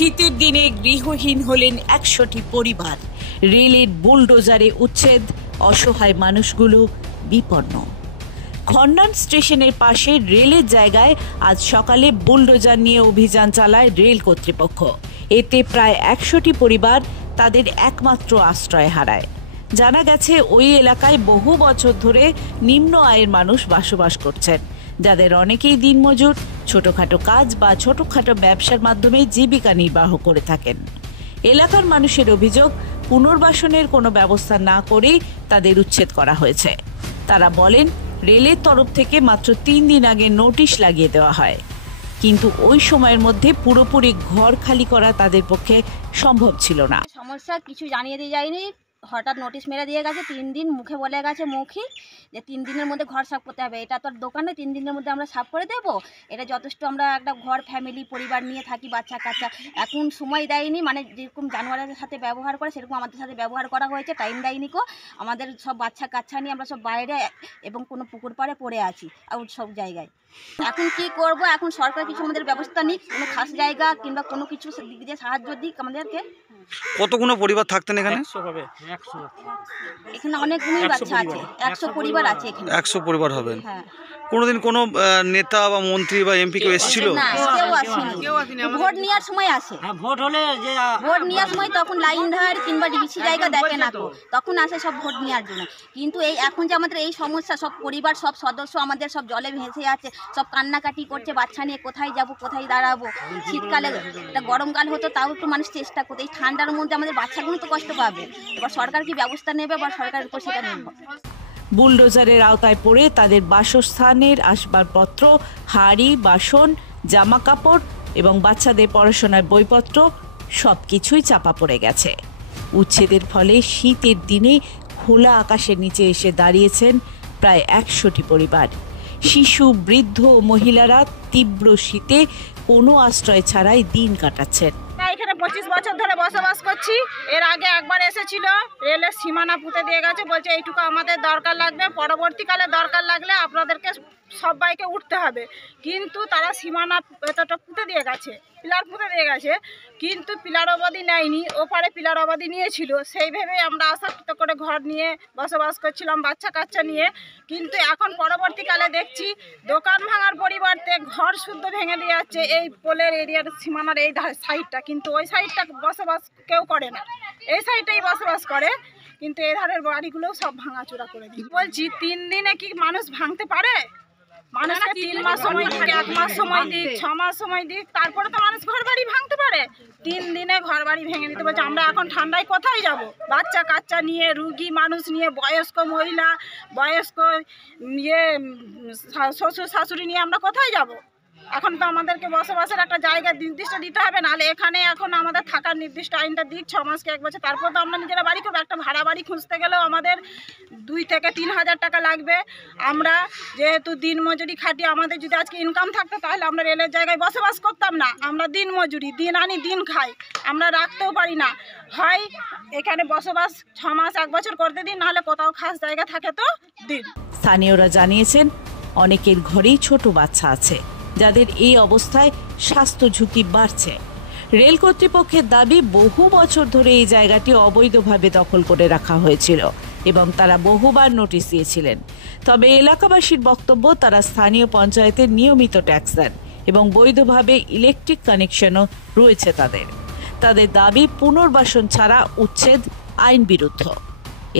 শীতের দিনে গৃহহীন হলেন ১০০টি পরিবার। রেলের বুলডোজারে উচ্ছেদ, অসহায় মানুষগুলো বিপন্ন। খন্ডান স্টেশনের পাশে রেলের জায়গায় আজ সকালে বুলডোজার নিয়ে অভিযান চালায় রেল কর্তৃপক্ষ। এতে প্রায় ১০০টি পরিবার তাদের একমাত্র আশ্রয় হারায়। জানা গেছে ওই এলাকায় বহু বছর ধরে নিম্ন আয়ের মানুষ বসবাস করছেন, যাদের অনেকেই দিনমজুর, ছোটখাটো কাজ বা ছোটখাটো ব্যবসার মাধ্যমে জীবিকা নির্বাহ করে থাকেন। এলাকার মানুষের অভিযোগ, পুনর্বাসনের কোনো ব্যবস্থা না করেই তাদের উচ্ছেদ করা হয়েছে। তারা বলেন, রেলের তরফ থেকে মাত্র ৩ দিন আগে নোটিশ লাগিয়ে দেওয়া হয়, কিন্তু ওই সময়ের মধ্যে পুরোপুরি ঘর খালি করা তাদের পক্ষে সম্ভব ছিল না। সমস্যা কিছু জানিয়ে দিয়ে যায়নি, হঠাৎ নোটিশ মেরে দিয়ে গেছে। ৩ দিন মুখে বলে গেছে মৌখিক যে ৩ দিনের মধ্যে ঘর সাফ করতে হবে। এটা তো আর দোকানে 3 দিনের মধ্যে আমরা সাফ করে দেবো, এটা যথেষ্ট। আমরা একটা ঘর ফ্যামিলি পরিবার নিয়ে থাকি, বাচ্চা কাচ্চা। এখন সময় দেয়নি, মানে যেরকম জানোয়ারের সাথে ব্যবহার করে সেরকম আমাদের সাথে ব্যবহার করা হয়েছে। টাইম দেয়নি কো। আমাদের সব বাচ্চা কাচ্চা নিয়ে আমরা সব বাইরে এবং কোনো পুকুর পাড়ে পড়ে আছি আউট সব জায়গায়। এখন কি করব? এখন সরকার কিছু আমাদের ব্যবস্থা নিক, কোনো খাস জায়গা কিংবা কোনো কিছু দিক দিয়ে সাহায্য দিক আমাদেরকে। কতগুলো পরিবার থাকতেন এখানে? এখানে অনেকগুলোই বাচ্চা আছে, ১০০ পরিবার আছে এখানে। ১০০ পরিবার হবেন। হ্যাঁ। কোনোদিন কোনো নেতা বা মন্ত্রী বা এমপি কেউ এসেছিল? না, কেউ আসেনি। ভোট নেওয়ার সময় আসে, ভোট নেওয়ার সময় তখন লাইন ধার কিংবা ডিসি জায়গা দেখে না, তো তখন আসে সব ভোট নেওয়ার জন্য। কিন্তু এই এখন যে আমাদের এই সমস্যা, সব পরিবার সব সদস্য আমাদের সব জলে ভেসে আছে, সব কান্নাকাটি করছে বাচ্চা নিয়ে, কোথায় যাব কোথায় দাঁড়াবো। শীতকালে এটা গরমকাল হতো তাও একটু মানুষ চেষ্টা করতো, এই ঠান্ডার মধ্যে আমাদের বাচ্চাগুলো তো কষ্ট পাবে। এবার সরকার কি ব্যবস্থা নেবে বা সরকারের উপর সেটা নির্ভর। বুলডোজারের আওতায় পড়ে তাদের বাসস্থানের আসবাবপত্র, হাঁড়ি, বাসন, জামা কাপড় এবং বাচ্চাদের পড়াশোনার বইপত্র সবকিছুই চাপা পড়ে গেছে। উচ্ছেদের ফলে শীতের দিনে খোলা আকাশের নিচে এসে দাঁড়িয়েছেন প্রায় ১০০টি পরিবার। শিশু, বৃদ্ধ ও মহিলারা তীব্র শীতে কোনো আশ্রয় ছাড়াই দিন কাটাচ্ছেন। এখানে 25 বছর ধরে বসবাস করছি। এর আগে একবার এসেছিল, রেলের সীমানা পুঁতে দিয়ে গেছে, বলছে এইটুকু আমাদের দরকার লাগবে, পরবর্তীকালে দরকার লাগলে আপনাদেরকে সবাইকে উঠতে হবে। কিন্তু তারা সীমানা এতটা পুঁতে দিয়ে গেছে, পিলার পুঁতে দিয়ে গেছে, কিন্তু পিলার অবধি নেয়নি। ওপারে পিলার অবধি নিয়েছিল, সেই ভেবে আমরা আশাকৃত করে ঘর নিয়ে বসবাস করছিলাম বাচ্চা কাচ্চা নিয়ে। কিন্তু এখন পরবর্তীকালে দেখছি দোকান ভাঙার পরিবর্তে ঘর শুদ্ধ ভেঙে দিয়ে যাচ্ছে এই পোলের এরিয়ার সীমানার এই সাইডটা, কিন্তু ওই সাইডটা বসবাস কেউ করে না, এই সাইডটাই বসবাস করে, কিন্তু এই ধারের বাড়িগুলোও সব ভাঙাচোরা করে দিই। বলছি 3 দিনে কি মানুষ ভাঙতে পারে? মানুষকে 3 মাস সময় দিক, 1 মাস সময় দিক, 6 মাস সময় দিক, তারপরে তো মানুষ ঘর বাড়ি ভাঙতে পারে। 3 দিনে ঘর বাড়ি ভেঙে দিতে বলছে। আমরা এখন ঠান্ডায় কোথায় যাব? বাচ্চা কাচ্চা নিয়ে, রুগী মানুষ নিয়ে, বয়স্ক মহিলা, বয়স্ক শ্বশুর শাশুড়ি নিয়ে আমরা কোথায় যাব? এখন তো আমাদেরকে বসবাসের একটা জায়গা নির্দিষ্ট দিতে হবে, নাহলে এখানে এখন আমাদের থাকার নির্দিষ্ট আইনটা দিক 6 মাস কি 1 বছর, তারপর তো আমরা নিজেরা বাড়ি করবো। একটা ভাড়া বাড়ি খুঁজতে গেলেও আমাদের 2 থেকে 3 হাজার টাকা লাগবে। আমরা যেহেতু দিন মজুরি খাটি, আমাদের যদি আজকে ইনকাম থাকতো তাহলে আমরা রেলের জায়গায় বসবাস করতাম না। আমরা দিন মজুরি, দিন আনি দিন খাই, আমরা রাখতেও পারি না। হয় এখানে বসবাস 6 মাস 1 বছর করতে দিন, নাহলে কোথাও খাস জায়গা থাকে তো দিন। স্থানীয়রা জানিয়েছেন, অনেকের ঘরেই ছোট বাচ্চা আছে, যাদের এই অবস্থায় স্বাস্থ্য ঝুঁকি বাড়ছে। রেল কর্তৃপক্ষের দাবি, বহু বছর ধরে এই জায়গাটি অবৈধভাবে দখল করে রাখা হয়েছিল এবং তারা বহুবার নোটিশ দিয়েছিলেন। তবে এলাকাবাসীর বক্তব্য, তারা স্থানীয় পঞ্চায়েতের নিয়মিত ট্যাক্স দেন এবং বৈধভাবে ইলেকট্রিক কানেকশনও রয়েছে তাদের দাবি, পুনর্বাসন ছাড়া উচ্ছেদ আইন বিরুদ্ধ।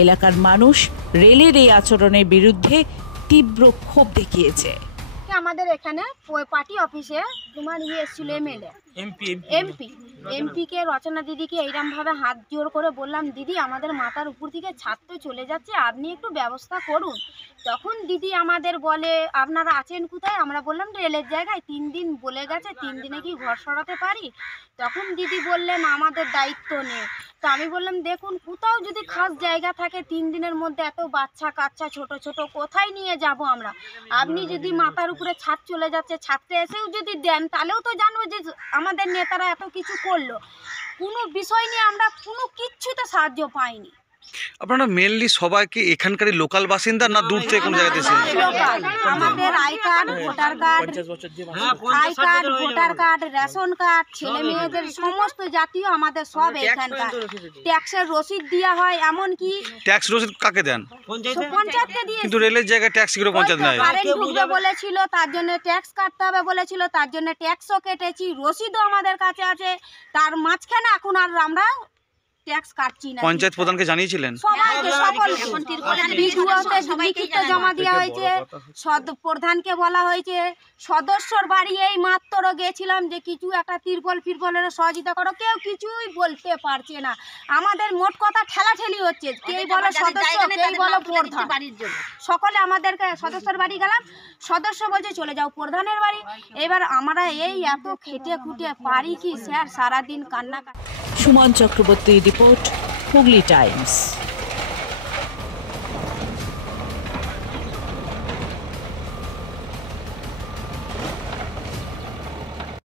এলাকার মানুষ রেলের এই আচরণের বিরুদ্ধে তীব্র ক্ষোভ দেখিয়েছে। আমাদের এখানে পার্টি অফিসে তোমার এসেছিল এমপি কে রচনা দিদিকে এইরকম ভাবে হাত জোর করে বললাম, দিদি আমাদের মাথার উপর থেকে ছাদ তো চলে যাচ্ছে, আপনি একটু ব্যবস্থা করুন। তখন দিদি আমাদের বলে, আপনারা আছেন কোথায়? আমরা বললাম রেলের জায়গায়। 3 দিন বলে গেছে, 3 দিনে কি ঘর সরাতে পারি? তখন দিদি বললেন আমাদের দায়িত্ব নেই। তো আমি বললাম, দেখুন কোথাও যদি খাস জায়গা থাকে 3 দিনের মধ্যে, এত বাচ্চা কাচ্চা ছোট ছোট কোথায় নিয়ে যাব আমরা? আপনি যদি মাথার উপরে ছাদ চলে যাচ্ছে, ছাদতে এসেও যদি দেন, তাহলেও তো জানবো যে আমাদের নেতারা এত কিছু করলো। কোনো বিষয় নিয়ে আমরা কোনো কিচ্ছুতে সাহায্য পাইনি। আপনারা মেনলি সবাইকে এখানকারই লোকাল বাসিন্দা না দূর থেকে কোন জায়গাতে এসে? লোকাল। আমাদের I card, voter card, ration card, ছেলে মেয়েদের সমস্ত জাতীয় আমাদের সব এখানকার। ট্যাক্সের রসিদ দেওয়া হয়, এমনকি ট্যাক্স রসিদ কাকে দেন? পঞ্চায়েতকে দিয়ে কিন্তু রেলের জায়গায় ট্যাক্স কিরকম পঞ্চায়েত নেয়? কারেন্ট ঢুকবে বলেছিল, তার জন্য ট্যাক্স কাটতে হবে বলেছিল, তার জন্য ট্যাক্সও কেটেছি, রসিদও আমাদের কাছে আছে। তার মাঝখানে এখন আর আমরা ট্যাক্স কাটছি না। পঞ্চায়েত প্রধানকে জানিয়েছিলেন? সবাইকে, সকলকে ভিডিওতে লিখিত জমা দেওয়া হয়েছে, প্রধানকে বলা হয়েছে, সদস্যর বাড়ি এই মাত্র গেছিলাম যে কিছু একটা তিরপলের সহযোগিতা করো, কেউ কিছুই বলতে পারছে না। আমাদের মোট কথা ঠেলাঠেলি হচ্ছে, কেই বলো সদস্য, কেই বলো প্রধান। সকলে আমাদেরকে সদস্যর বাড়ি গেলাম, সদস্য বলছে চলে যাও প্রধানের বাড়ি। এবার আমরা এই এত খেটে খুটে পারি কি স্যার, সারাদিন কান্না। Suman Chakraborty report, Hooghly Times.